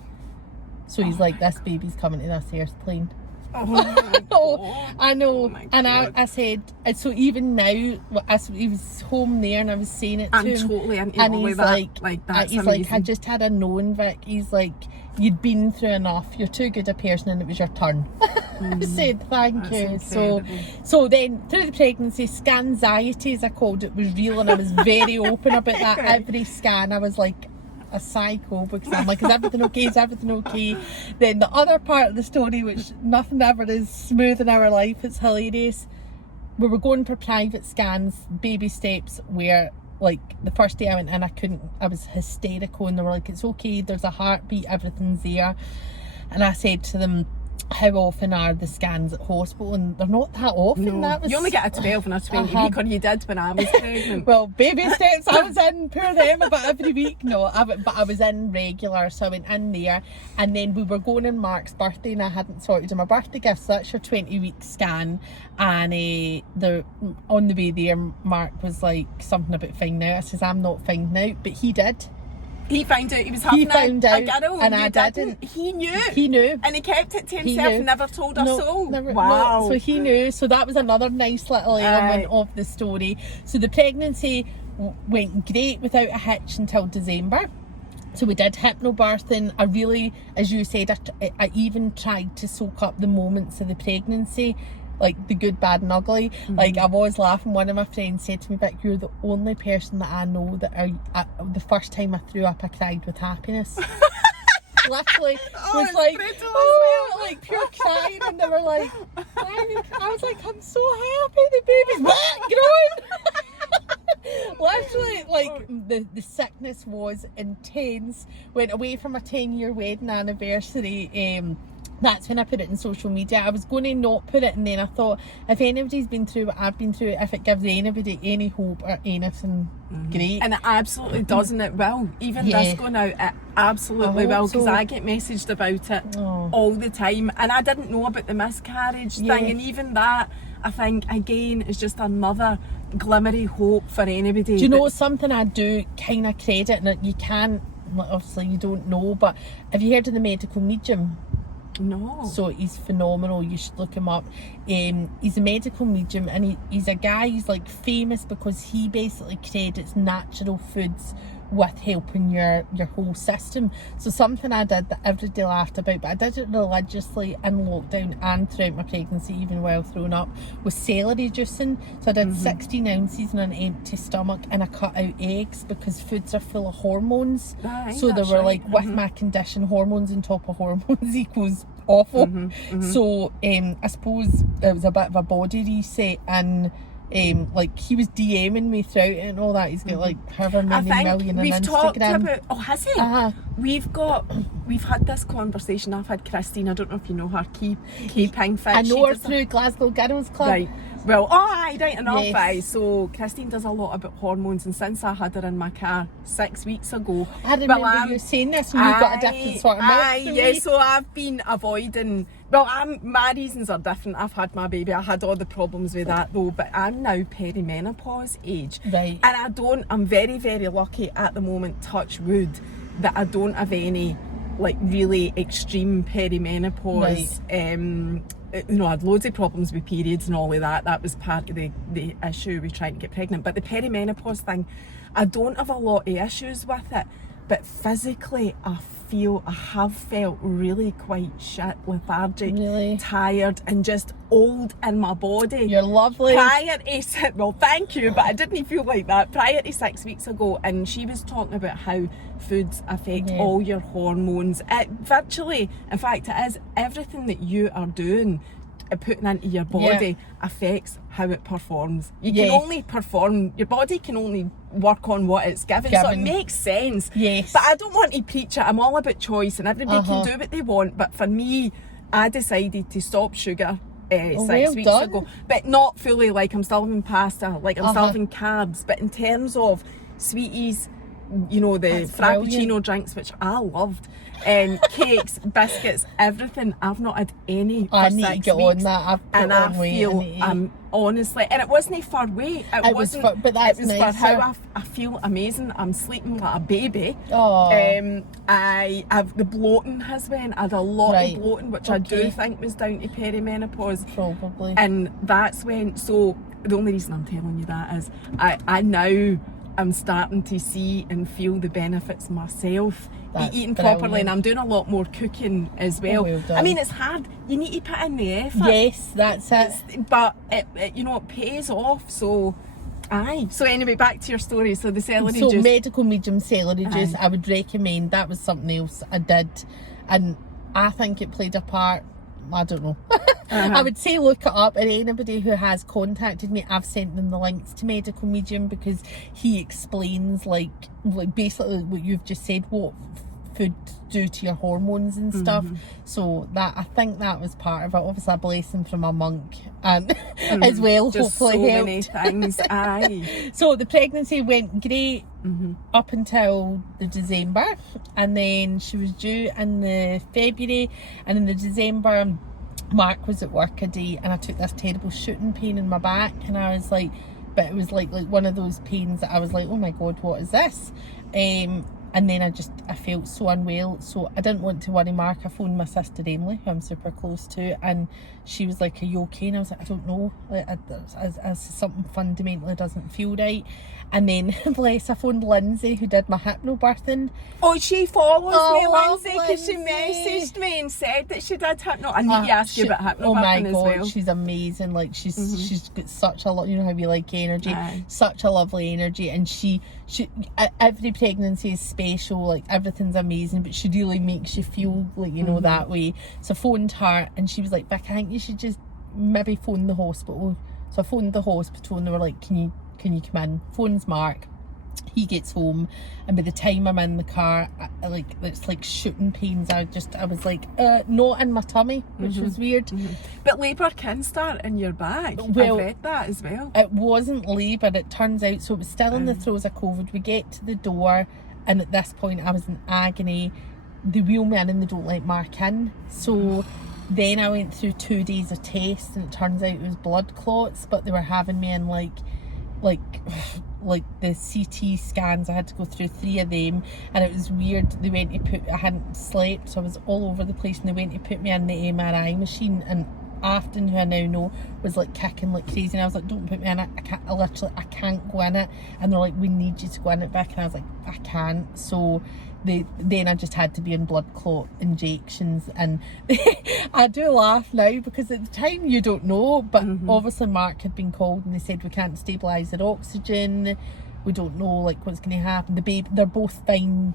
So he's like, this baby's coming to this airplane. Oh, I know. Oh, and I said, so even now, he was home there and I was saying it to him. I'm totally into and all he's of that. Like that's he's amazing. like, I just had a knowing, Vic. He's like, you'd been through enough. You're too good a person, and it was your turn. I said, thank you. Incredible. So then through the pregnancy, scanxiety, as I called it, was real, and I was very open about that. Every scan, I was like a psycho, because I'm like, is everything okay? Is everything okay? Then the other part of the story, which nothing ever is smooth in our life, it's hilarious. We were going for private scans, baby steps, where like the first day I went in, I was hysterical, and they were like, it's okay, there's a heartbeat, everything's there. And I said to them, how often are the scans at hospital? And they're not that often. No. That was, you only get a 12 and a 20 week, or you did when I was pregnant. well, baby steps, I was in, poor them, about every week. No, but I was in regular, so I went in there. And then we were going on Mark's birthday, and I hadn't sorted my birthday gift, so that's your 20-week scan. And on the way there, Mark was like, something about finding out. I says, I'm not finding out, but he did. He found out he was having a girl, and you I didn't. He knew. He knew. And he kept it to himself, never told us so. Never, wow. No. So he knew. So that was another nice little element of the story. So the pregnancy went great without a hitch until December. So we did hypnobirthing. I really, as you said, I even tried to soak up the moments of the pregnancy, like the good, bad and ugly. Like I was laughing, one of my friends said to me, Vic, you're the only person that I know that the first time I threw up I cried with happiness. Literally was like, like pure crying, and they were like, I was like, I'm so happy the baby's growing. Literally, like the sickness was intense. Went away from a 10-year wedding anniversary. That's when I put it in social media. I was going to not put it, and then I thought, if anybody's been through what I've been through, if it gives anybody any hope or anything, great. And it absolutely does, and it will. Even this going out, it absolutely will, because I get messaged about it all the time. And I didn't know about the miscarriage thing, and even that, I think, again, is just another glimmery hope for anybody. Do you know something I do kind of credit, and you can't, obviously you don't know, but have you heard of the medical medium? No. So he's phenomenal, you should look him up. He's a medical medium, and he's a guy, he's like famous because he basically credits natural foods with helping your whole system. So something I did that everybody laughed about, but I did it religiously in lockdown and throughout my pregnancy, even while throwing up, was celery juicing. So I did 16 ounces on an empty stomach, and I cut out eggs because foods are full of hormones. So they were like, with my condition, hormones on top of hormones equals awful. So I suppose it was a bit of a body reset, and Like he was DMing me throughout it and all that. He's got like however many million on we've talked Instagram. about, oh has he? We've had this conversation. I've had Christine, I don't know if you know her, Key Pingfish. I know her through Glasgow Girls Club. Right. Well, right enough. Yes. So Christine does a lot about hormones, and since I had her in my car 6 weeks ago, I remember you saying this, and you've got a different sort of milk than me. So I've been avoiding. Well, my reasons are different. I've had my baby. I had all the problems with that though, but I'm now perimenopause age, right? And I'm very, very lucky at the moment. Touch wood, that I don't have any like really extreme perimenopause. Right. I had loads of problems with periods and all of that. That was part of the issue with trying to get pregnant. But the perimenopause thing, I don't have a lot of issues with it. But physically, I have felt really quite shit, lethargic, tired, and just old in my body. You're lovely. Well, thank you, but I didn't feel like that prior to 6 weeks ago. And she was talking about how foods affect all your hormones. It virtually, in fact, it is everything that you are doing, putting into your body affects how it performs. You can only perform, your body can only work on what it's given. So it makes sense. Yes. But I don't want to preach it. I'm all about choice, and everybody can do what they want. But for me, I decided to stop sugar 6 weeks ago. But not fully, like I'm still having pasta, like I'm still having carbs. But in terms of sweeties, you know, the Frappuccino drinks, which I loved, cakes, biscuits, everything. I've not had any for I need 6 to get weeks. on that. I feel honestly, and it wasn't for weight. It wasn't. But that's it was nice, for how I feel amazing. I'm sleeping like a baby. Oh. I have the bloating has went. I had a lot of bloating, which I do think was down to perimenopause. Probably. And that's when. So the only reason I'm telling you that is I now. I'm starting to see and feel the benefits myself. Eating properly, and I'm doing a lot more cooking as well. I mean, it's hard. You need to put in the effort. Yes, that's it. But it pays off. So, So anyway, back to your story. So the celery juice. So medical medium celery juice, I would recommend. That was something else I did, and I think it played a part. I don't know. I would say look it up, and anybody who has contacted me, I've sent them the links to Medical Medium, because he explains like basically what you've just said, what food do to your hormones and stuff. So that, I think that was part of it. Obviously a blessing from a monk and as well, just hopefully so helped. many things. So the pregnancy went great up until the December, and then she was due in the February, and in the December Mark was at work a day, and I took this terrible shooting pain in my back, and I was like, but it was like one of those pains that I was like, oh my god, what is this? And then I felt so unwell, so I didn't want to worry Mark. I phoned my sister Emily, who I'm super close to, and she was like, are you okay? And I was like, I don't know, like, something fundamentally doesn't feel right. And then bless, I phoned Lindsay, who did my hypnobirthing. Oh, she follows me, Lindsay, because she Lindsay. messaged me and said that she did hypno. I need to ask you about hypnobirthing oh my god, as well. She's amazing. Like she's got such a lot, you know how we like energy, such a lovely energy, and she every pregnancy is special, like everything's amazing, but she really makes you feel like, you know, that way. So I phoned her, and she was like, Vic, I think you should just maybe phone the hospital. So I phoned the hospital, and they were like, can you come in? Phones Mark, he gets home, and by the time I'm in the car, it's like shooting pains. I was like, not in my tummy, which was weird. But labour can start in your back. Well, I've read that as well. It wasn't labour, it turns out. So it was still in the throes of COVID. We get to the door, and at this point I was in agony. They wheel me in, and they don't let Mark in. So then I went through 2 days of tests, and it turns out it was blood clots, but they were having me in like the CT scans. I had to go through 3 of them, and it was weird. They went to I hadn't slept, so I was all over the place, and they went to put me in the MRI machine, and Afton, who I now know, was like kicking like crazy, and I was like, don't put me in it, I can't go in it. And they're like, we need you to go in it, Vic, and I was like, I can't. So then I just had to be in blood clot injections, and I do laugh now because at the time you don't know, but obviously Mark had been called, and they said we can't stabilise their oxygen, we don't know like what's going to happen. The baby, they're both fine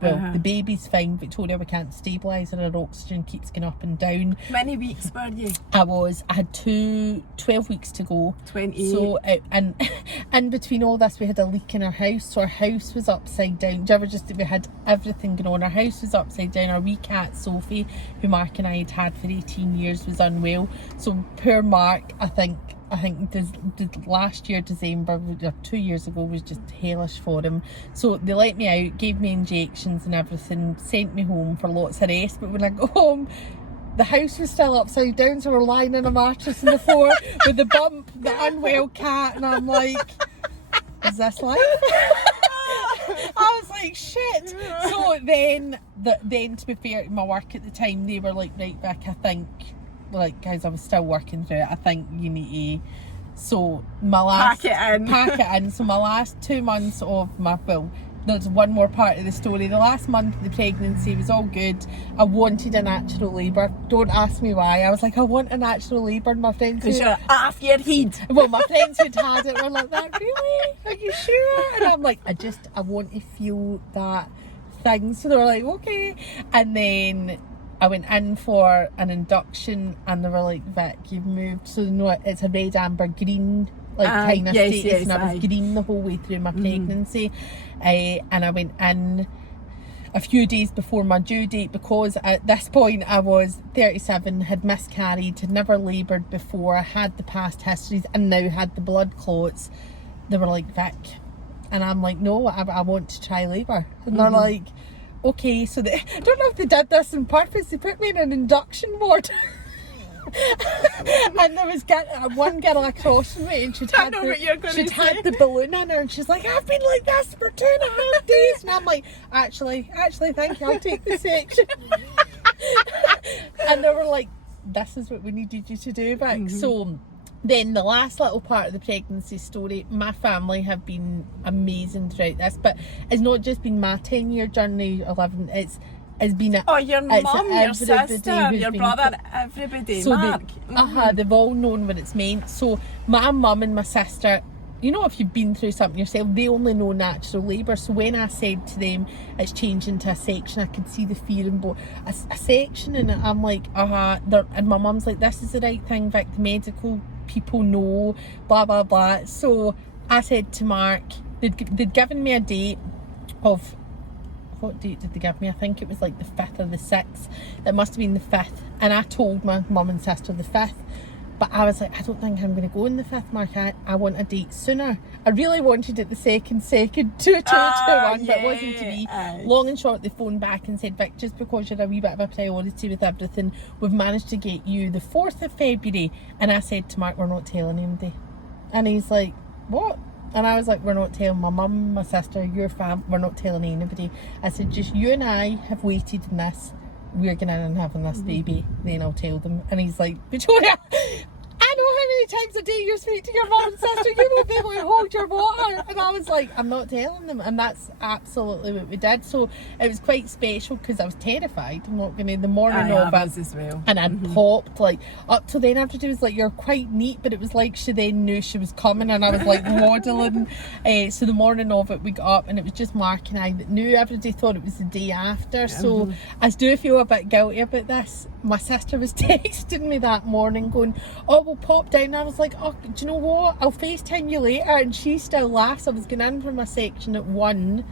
well, the baby's fine. Victoria, we can't stabilise her. Her oxygen keeps going up and down. Many weeks were you? I had 12 weeks to go. 28. So, and in between all this, we had a leak in our house. So our house was upside down. Do you ever we had everything going on. Our house was upside down. Our wee cat, Sophie, who Mark and I had for 18 years, was unwell. So poor Mark, I think the last year, December, or 2 years ago, was just hellish for him. So they let me out, gave me injections and everything, sent me home for lots of rest. But when I got home, the house was still upside down, so we're lying in a mattress on the floor with the bump, the unwell cat, and I'm like, is this life? I was like, shit. So then to be fair to my work at the time, they were like, right, Vic, I think, like, guys, I was still working through it, I think you need to, so my last pack it in. So my last 2 months of there's one more part of the story. The last month of the pregnancy was all good. I wanted a natural labour. Don't ask me why. I was like, I want a natural labour. And my friends, because you're off your head. Well, my friends who'd had it were like, that really? Are you sure? And I'm like, I want to feel that thing. So they were like, okay. And then I went in for an induction, and they were like, Vic, you've moved. So it's a red, amber, green, like kind of status, yes, and I was green the whole way through my pregnancy. And I went in a few days before my due date, because at this point I was 37, had miscarried, had never laboured before, had the past histories, and now had the blood clots. They were like, Vic, and I'm like, no, I want to try labour. And they're like, okay. So I don't know if they did this on purpose. They put me in an induction ward. And there was one girl across from me, and she'd had the balloon in her, and she's like, I've been like this for 2.5 days. And I'm like, actually, thank you, I'll take the section. And they were like, this is what we needed you to do, Vic. So then the last little part of the pregnancy story, my family have been amazing throughout this, but it's not just been my 10-year journey, 11, it's been your mum, your sister, your brother, everybody. So Mark. They've all known what it's meant. So my mum and my sister, you know, if you've been through something yourself, they only know natural labour. So when I said to them it's changing to a section, I could see the fear in both. A section, and I'm like, and my mum's like, this is the right thing, Vic, the medical people know, blah blah blah. So I said to Mark, they'd given me a date of, what date did they give me? I think it was like the 5th or the 6th. It must have been the 5th. And I told my mum and sister the 5th. But I was like, I don't think I'm going to go on the 5th, Mark. I want a date sooner. I really wanted it the second, 2-2-2-1, but it wasn't to be. Long and short, they phoned back and said, Vic, just because you're a wee bit of a priority with everything, we've managed to get you the 4th of February. And I said to Mark, we're not telling anybody. And he's like, what? And I was like, we're not telling my mum, my sister, your fam, we're not telling anybody. I said, just you and I have waited in this. We're going in and having this baby. Then I'll tell them. And he's like, Victoria, I know how many times a day you speak to your mum and sister, you won't be able to hold your water. And I was like, I'm not telling them. And that's absolutely what we did. So it was quite special because I was terrified. I'm not going to, the morning of it, as well. And I'd popped, like, up till then everybody was like, you're quite neat, but it was like she then knew she was coming, and I was like waddling. So the morning of it, we got up, and it was just Mark and I that knew. Everybody thought it was the day after. So I do feel a bit guilty about this. My sister was texting me that morning going, oh, we'll pop down. I was like, oh, do you know what? I'll FaceTime you later. And she still laughs. I was going in for my section at 1,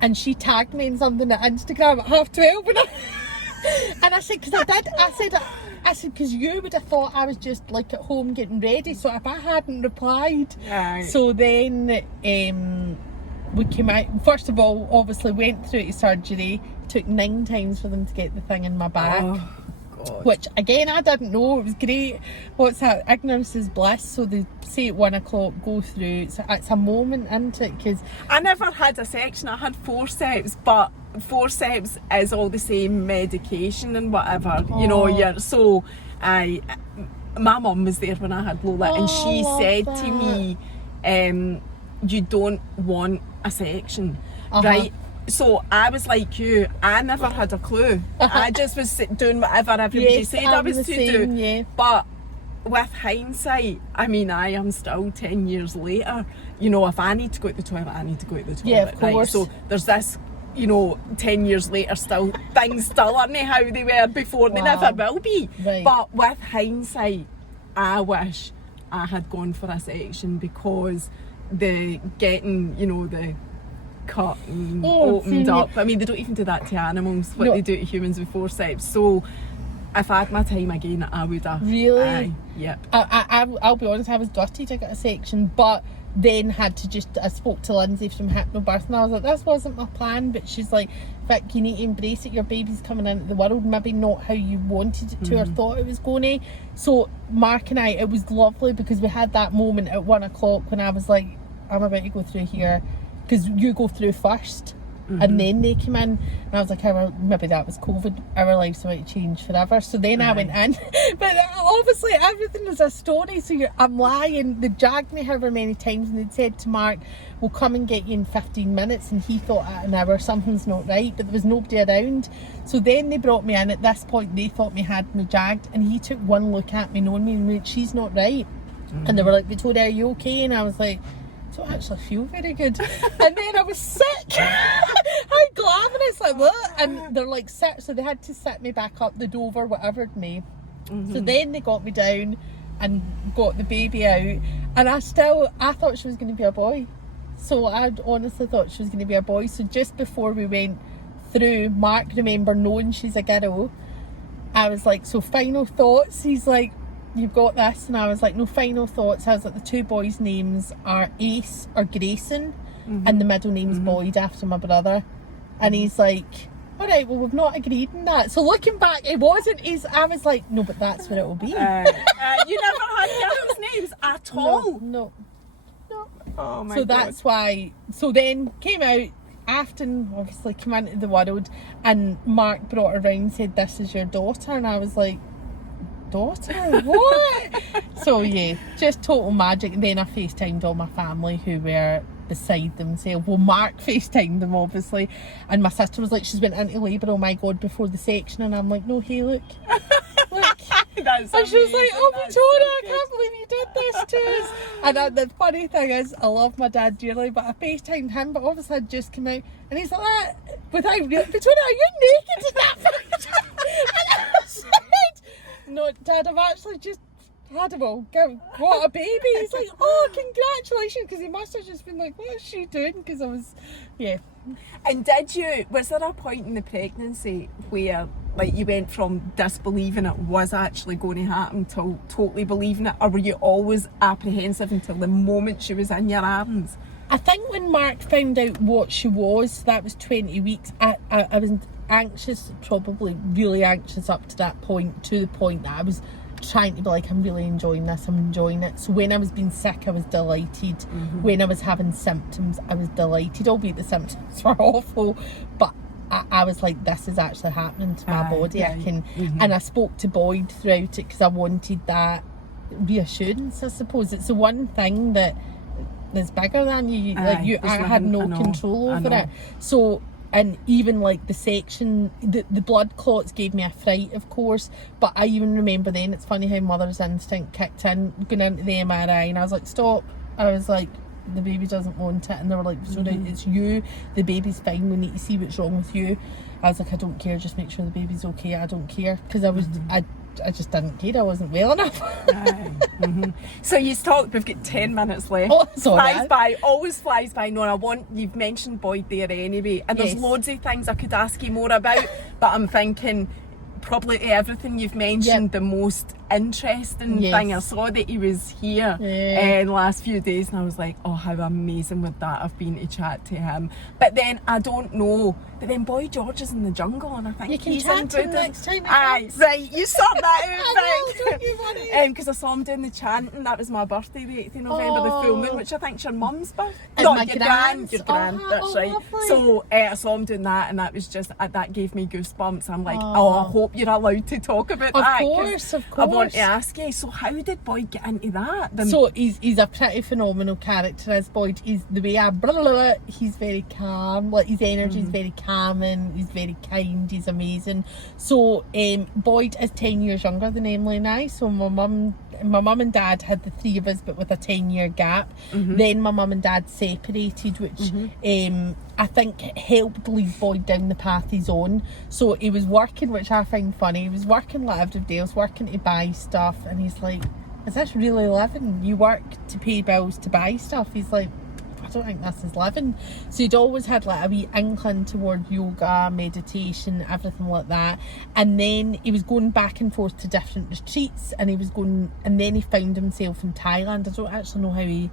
and she tagged me in something at Instagram at 12:30. And I said, because I said, because you would have thought I was just like at home getting ready. So if I hadn't replied. So then we came out. First of all, obviously went through to surgery. Took 9 times for them to get the thing in my back. Oh. God. Which again I didn't know. It was great. What's that? Ignorance is bliss. So they say at 1 o'clock go through. It's a moment, isn't it? Because I never had a section. I had forceps, but forceps is all the same medication and whatever. You know, my mum was there when I had Lola, and she said to me, you don't want a section, right? So I was like you, I never had a clue. I just was doing whatever everybody said I was to do. Yeah. But with hindsight, I mean, I am still 10 years later. You know, if I need to go to the toilet, I need to go to the toilet. Yeah, of course. Right? So there's this, you know, 10 years later, still things still aren't how they were before. They never will be. Right. But with hindsight, I wish I had gone for a section, because the getting, you know, the cut and opened up. I mean, they don't even do that to animals, what they do to humans with forceps. So if I had my time again, I would have. Really? Yep. I'll be honest, I was gutted I got a section, but then had to I spoke to Lindsay from Hypnobirth, and I was like, this wasn't my plan, but she's like, Vic, you need to embrace it, your baby's coming into the world, maybe not how you wanted it to or thought it was going to. So Mark and I, it was lovely, because we had that moment at 1 o'clock when I was like, I'm about to go through here, because you go through first. And then they came in, and I was like, maybe that was COVID, our lives about to change forever. So then I went in, but obviously everything was a story, so I'm lying. They dragged me however many times, and they'd said to Mark, we'll come and get you in 15 minutes, and he thought at an hour something's not right, but there was nobody around. So then they brought me in. At this point they thought me had me dragged, and he took one look at me, knowing me, and went, she's not right. And they were like, Victoria, are you okay? And I was like, I don't actually feel very good. And then I was sick. How glamorous, like, what? And they're like, sit. So they had to sit me back up the Dover, whatever me. So then they got me down and got the baby out. And I thought she was going to be a boy. So I honestly thought she was going to be a boy. So just before we went through, Mark, remember, knowing she's a girl, I was like, so final thoughts? He's like, you've got this. And I was like, no, final thoughts. I was like, the two boys' names are Ace or Grayson, and the middle name's Boyd, after my brother. And he's like, all right, well, we've not agreed on that. So looking back, it wasn't his. I was like, no, but that's what it will be. You never had girls' names at all? No. Oh my God. So that's why. So then came out, Afton obviously came into the world, and Mark brought her around and said, this is your daughter. And I was like, daughter? What? So yeah, just total magic. And then I FaceTimed all my family who were beside themselves. Well, Mark FaceTimed them, obviously, and my sister was like, she's went into labour, oh my God, before the section. And I'm like, no, hey, look. That's and she was like, oh, That's Victoria, so I can't believe you did this to us. And the funny thing is, I love my dad dearly, but I FaceTimed him, but obviously I'd just come out, and he's like, without Victoria, are you naked in that picture? And I said, no, Dad, I've actually just had him all. What a baby. He's like, oh, congratulations, because he must have just been like, what is she doing? Because I was, yeah. And was there a point in the pregnancy where, like, you went from disbelieving it was actually going to happen to totally believing it, or were you always apprehensive until the moment she was in your arms? I think when Mark found out what she was, that was 20 weeks, I was anxious, probably really anxious up to that point, to the point that I was trying to be like, I'm really enjoying this, I'm enjoying it. So when I was being sick, I was delighted. When I was having symptoms, I was delighted, albeit the symptoms were awful, but I was like, this is actually happening to my body. I can, and I spoke to Boyd throughout it, because I wanted that reassurance, I suppose. It's the one thing that is bigger than you. Like I had no control over it. So, and even like the section, the blood clots gave me a fright, of course, but I even remember then, it's funny how mother's instinct kicked in, going into the MRI, and I was like, stop. I was like, the baby doesn't want it. And they were like, so it's you, the baby's fine, we need to see what's wrong with you. I was like, I don't care, just make sure the baby's okay, I don't care, because I just didn't care, I wasn't well enough. So you talked, we've got 10 minutes left. Oh, sorry. Always flies by. No, you've mentioned Boyd there anyway, and there's loads of things I could ask you more about, but I'm thinking probably everything you've mentioned, the most interesting thing. I saw that he was here in the last few days, and I was like, oh, how amazing would that have been to chat to him. But then I don't know, but then Boy George is in the jungle, and I think you can he's chat in to him Buddhism. next time. Aye, right, you sort that out. I will, don't you worry. Because I saw him doing the chanting. That was my birthday, the 8th of November, the full moon, which I think's your mum's birthday. And No, my your grand, that's right. Lovely. So I saw him doing that, and that was just, that gave me goosebumps. I'm like, I hope you're allowed to talk about that. Of course. I want to ask you, so how did Boyd get into that? So he's a pretty phenomenal character, as Boyd. He's the way he's very calm, like his energy is very calming, he's very kind, he's amazing. So Boyd is 10 years younger than Emily and I, so my mum my mum and dad had the three of us, but with a 10-year gap. Then my mum and dad separated, which I think helped lead Boyd down the path he's on. So he was working, which I find funny. He was working like every day. I was working to buy stuff, and he's like, "Is this really living? You work to pay bills to buy stuff?" He's like, "I don't think this is living." So he'd always had like a wee inkling toward yoga, meditation, everything like that. And then he was going back and forth to different retreats, and then he found himself in Thailand. I don't actually know how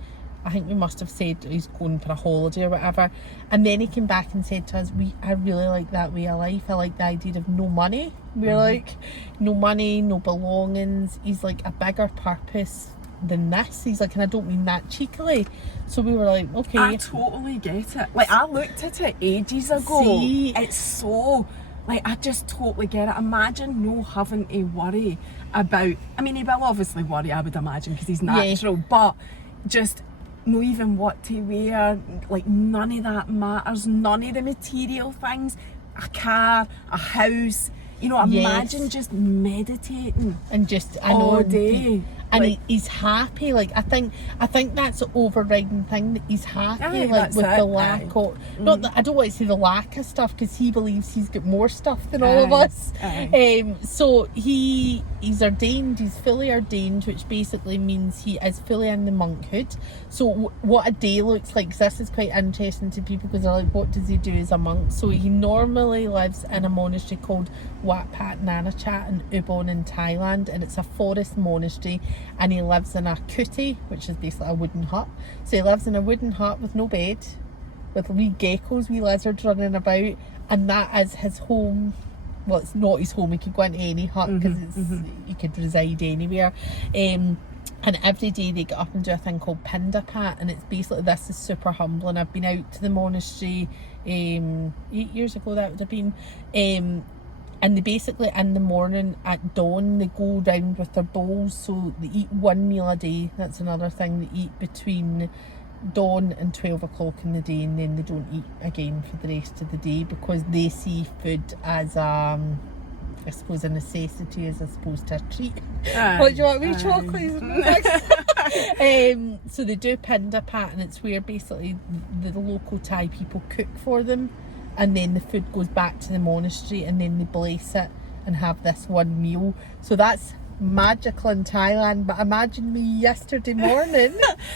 I think we must have said he's going for a holiday or whatever. And then he came back and said to us, I really like that way of life. I like the idea of no money. We're like, no money, no belongings. He's like, a bigger purpose than this. He's like, and I don't mean that cheekily. So we were like, okay. I totally get it. Like, I looked at it ages ago. See? It's so, like, I just totally get it. Imagine no having to worry about, I mean, he will obviously worry, I would imagine, because he's natural, but just no even what to wear, like, none of that matters. None of the material things, a car, a house, you know, imagine just meditating and just all day. And like, he's happy. Like, I think that's the overriding thing, that he's happy. Aye, like, with it. the lack of, not that I don't want to say the lack of stuff, because he believes he's got more stuff than all of us. So he's ordained. He's fully ordained, which basically means he is fully in the monkhood. So what a day looks like, 'cause this is quite interesting to people, because they're like, what does he do as a monk? So he normally lives in a monastery called Wat Pat Nanachat in Ubon in Thailand, and it's a forest monastery. And he lives in a kuti, which is basically a wooden hut. So he lives in a wooden hut with no bed, with wee geckos, wee lizards running about, and that is his home. Well, it's not his home. He could go into any hut, because he could reside anywhere. And every day they get up and do a thing called Pindapat, and it's basically, this is super humbling. I've been out to the monastery 8 years ago, that would have been. And they basically, in the morning at dawn, they go round with their bowls. So they eat one meal a day. That's another thing. They eat between dawn and 12 o'clock in the day, and then they don't eat again for the rest of the day, because they see food as I suppose a necessity as opposed to a treat. What do you want, wee chocolates? So they do Pindapat, and it's where basically the local Thai people cook for them, and then the food goes back to the monastery, and then they bless it and have this one meal. So that's magical in Thailand. But imagine me yesterday morning.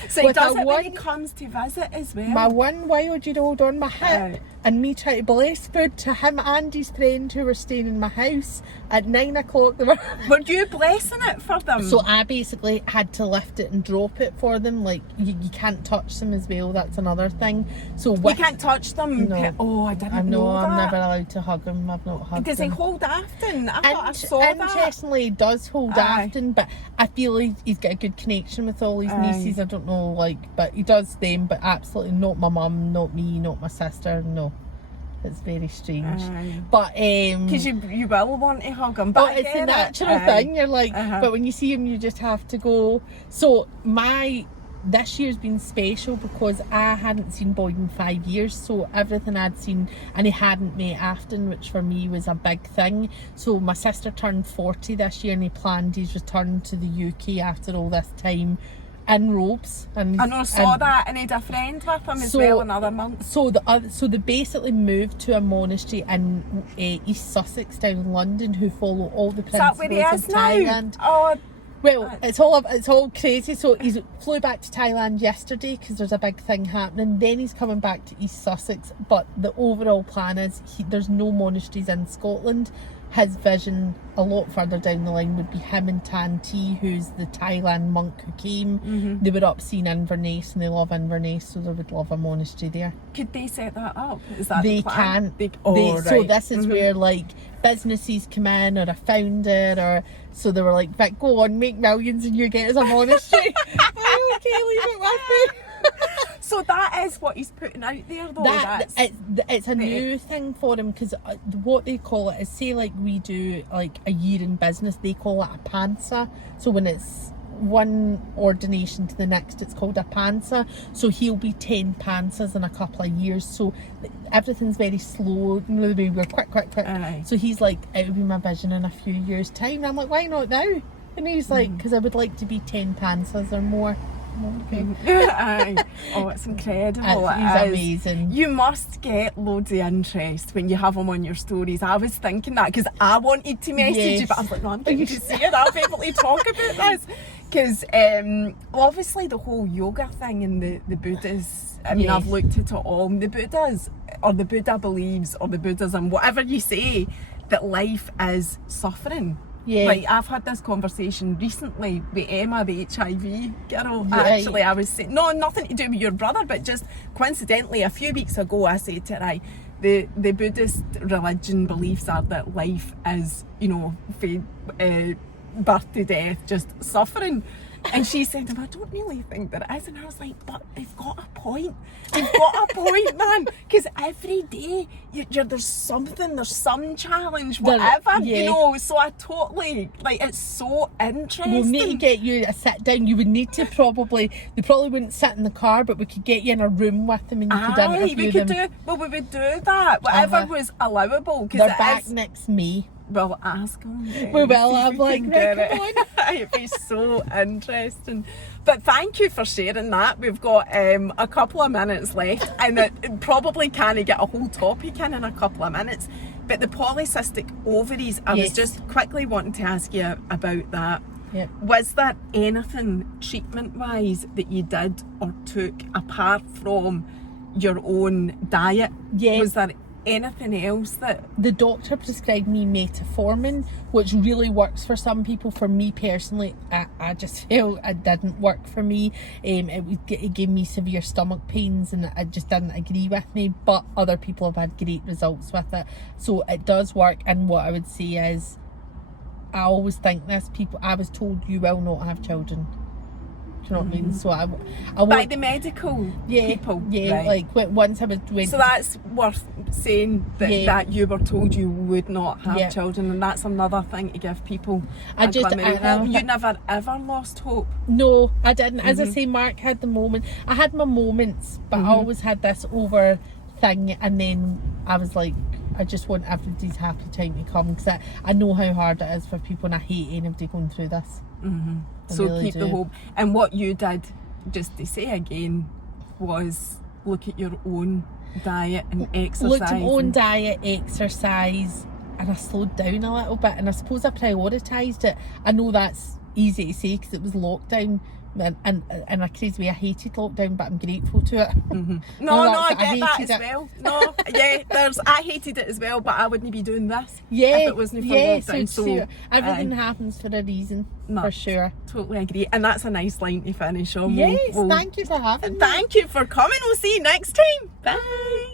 So he does it when he comes to visit as well. My 1-year-old on my hip, and me trying to bless food to him and his friend who were staying in my house at 9 o'clock. Were you blessing it for them? So I basically had to lift it and drop it for them. Like, you can't touch them as well. That's another thing. So you can't touch them? No. Oh, I didn't know that. I'm never allowed to hug him. I've not hugged him. Does he hold Afton? I thought I saw that. Interestingly, he does hold Afton, but I feel he's got a good connection with all his nieces. I don't know, like, but he does them, but absolutely not my mum, not me, not my sister, no. It's very strange. But because you will want to hug him, but it's a natural thing. You're like, but when you see him, you just have to go. So this year's been special because I hadn't seen Boyd in 5 years, so everything I'd seen, and he hadn't met Afton, which for me was a big thing. So my sister turned 40 this year, and he planned his return to the UK after all this time in robes. And I saw that, and he had a friend with him as well, another month. So they basically moved to a monastery in East Sussex down in London, who follow all the principles of Thailand. Oh. Well, it's all crazy. So he flew back to Thailand yesterday because there's a big thing happening. Then he's coming back to East Sussex. But the overall plan is there's no monasteries in Scotland. His vision a lot further down the line would be him and Tan T, who's the Thailand monk who came. They were up seeing Inverness, and they love Inverness, so they would love a monastery there. Could they set that up? Is that they the plan? Can't. Right. So this is where like businesses come in, or a founder, or so they were like, Vic, go on, make millions, and you get us a monastery. Oh, okay, leave it with me. So that is what he's putting out there, though. It's a new thing for him, because what they call it is, say like we do like a year in business, they call it a pansa. So when it's one ordination to the next, it's called a pansa. So he'll be 10 pansas in a couple of years. So everything's very slow. We're quick. So he's like, it would be my vision in a few years' time. And I'm like, why not now? And he's like, because I would like to be 10 pantsas or more. Okay. Aye. Oh, it's incredible. He's amazing. You must get loads of interest when you have him on your stories. I was thinking that because I wanted to message you, but I was like, no, I'm getting to see it. I'll be able to talk about this. Because obviously the whole yoga thing and the Buddhists, I mean, I've looked at it all. The Buddhas, or the Buddha believes, or the Buddhism, whatever you say, that life is suffering. Yeah. Like, I've had this conversation recently with Emma, the HIV girl. Actually, I was saying, no, nothing to do with your brother, but just coincidentally, a few weeks ago, I said to her, the Buddhist religion beliefs are that life is, you know, birth to death, just suffering. And she said, I don't really think there is. And I was like, but they've got a point. They've got a point, man. Because every day, there's something, there's some challenge, whatever, you know. So I totally, like, it's so interesting. We'll need to get you a sit down. You would need to they probably wouldn't sit in the car, but we could get you in a room with them and you could interview them. We would do that. Whatever was allowable. They're back next May. We'll ask them. We will. I'm like, it'd be so interesting. But thank you for sharing that. We've got a couple of minutes left, and it probably can't get a whole topic in a couple of minutes. But the polycystic ovaries, I was just quickly wanting to ask you about that. Yep. Was there anything treatment-wise that you did or took apart from your own diet? Yeah. Was there anything else that... The doctor prescribed me metformin, which really works for some people. For me personally, I just felt it didn't work for me. It gave me severe stomach pains and it just didn't agree with me, but other people have had great results with it. So it does work, and what I would say is, I always think this, I was told you will not have children. Do you know what I mean? So I by the medical people. Yeah, right. Like once I was... So that's worth saying that you were told you would not have children, and that's another thing to give people hope. You never ever lost hope? No, I didn't. As I say, Mark had the moment. I had my moments, but I always had this over thing, and then I was like, I just want everybody's happy time to come, because I know how hard it is for people, and I hate anybody going through this. So really keep the hope. And what you did, just to say again, was look at your own diet and exercise. Looked at my own diet, exercise, and I slowed down a little bit, and I suppose I prioritised it. I know that's easy to say because it was lockdown, and in a crazy way I hated lockdown, but I'm grateful to it. No, I get that as well. No, I hated it as well, but I wouldn't be doing this if it wasn't for lockdown. So everything happens for a reason, for sure. Totally agree, and that's a nice line to finish on. Yes, thank you for having me. Thank you for coming. We'll see you next time. Bye.